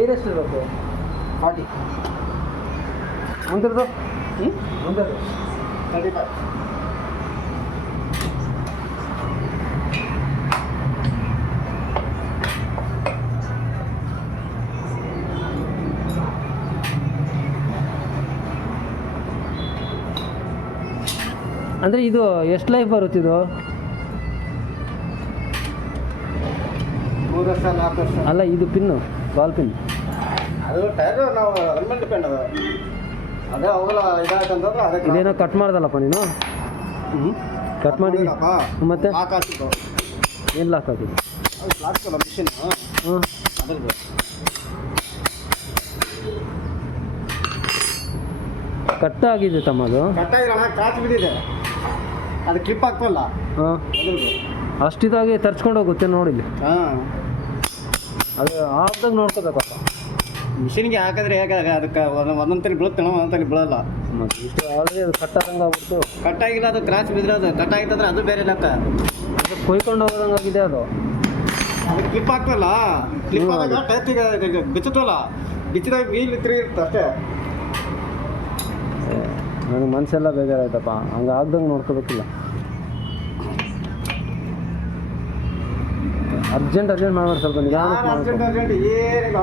Air ಎಷ್ಟು ಇರಬೇಕು? 40. ಮುಂದಿರೋದು ಮುಂದೆ 35. ಅಂದರೆ ಇದು ಎಷ್ಟು ಲೈಫ್ ಬರುತ್ತಿದು? 3 ವರ್ಷ 4 ವರ್ಷ. ಅಲ್ಲ ಇದು ಪಿನ್ನು, ಬಾಲ್ ಪಿನ್. ಅದು ಟೈರ್ ನಾವು ಅದ್ರ ಮೇಲೆ ಡಿಪೆಂಡ್ ಅದು. ಅದೇ ಅವೆಲ್ಲ ಇದಾಯ್ತಂತಂದ್ರೆ ಅದಕ್ಕೆ ಇದೇನೋ ಕಟ್ ಮಾಡ್ದಲ್ಲಪ್ಪ ನೀನು? ಕಟ್ ಮಾಡಿ ಮತ್ತೆ ಲಾಕ್ ಹಾಕಿದ್ದು. ಏನು ಲಾಕ್ ಹಾಕಿದ್ದು? ಅದು ಲಾಕ್ ಮಿಷಿನ್ ಹಾಂ, ಅದ್ರದ್ದು ಕಟ್ ಆಗಿದೆ ತಮ್ಮ ಅದು. ಕಟ್ಟಾಗಿರೋಣ, ಕಾಚು ಬಿದ್ದಿದೆ. ಅದು ಕ್ಲಿಪ್ ಆಗ್ತಲ್ಲ ಹಾಂ, ಅದ್ರದ್ದು. ಅಷ್ಟಿದಾಗಿ ತರ್ಚ್ಕೊಂಡು ಹೋಗುತ್ತೆ ನೋಡಿಲ್ಲಿ. ಹಾಂ, ಅದು ಆಫ್ದಾಗ ನೋಡ್ಕೋಬೇಕಪ್ಪ. ಮಿಷಿನ್ಗೆ ಹಾಕಿದ್ರೆ ಹೇಗೆ ಅದಕ್ಕೆ ಒಂದೊಂದ್ಸರಿ ಬೀಳುತ್ತೆ, ಒಂದೊಂದ್ಸರಿ ಬೀಳಲ್ಲ. ಮತ್ತು ಇಷ್ಟು ಆಲ್ರೆಡಿ ಅದು ಕಟ್ ಆದಂಗೆ ಆಗ್ಬಿಟ್ಟು. ಕಟ್ಟಾಗಿಲ್ಲ, ಅದು ಕ್ರಾಚ್ ಬಿದ್ದರೆ ಅದು ಕಟ್ಟಾಗಿತ್ತಂದ್ರೆ ಅದು ಬೇರೆ ಲೆಕ್ಕ. ಅದು ಕೊಯ್ಕೊಂಡು ಹೋಗೋದಂಗೆ ಆಗಿದೆ ಅದು. ಅದು ಕ್ಲಿಪ್ ಆಗ್ತಲ್ಲ, ಕ್ಲಿಪ್ ಆದಾಗ ಟೈಪಿಗೆ ಬಿಚ್ಚುತ್ತಲ್ಲ, ಬಿಚ್ಚಿದಾಗ ವೀಲ್ ತಿರುಗಿರುತ್ತೆ ಅಷ್ಟೇ. ನನಗೆ ಮನಸ್ಸೆಲ್ಲ ಬೇಜಾರಾಯ್ತಪ್ಪ, ಹಂಗೆ ಆಗ್ದಂಗೆ ನೋಡ್ಕೋಬೇಕಿಲ್ಲ. ಅರ್ಜೆಂಟ್ ಮಾಡ್ಬಾರ್ದು, ಸ್ವಲ್ಪ ನಿಧಾನಕ್ಕೆ ಮಾಡ್ಕೊ. ಅರ್ಜೆಂಟ್ ಏನಿಲ್ಲ.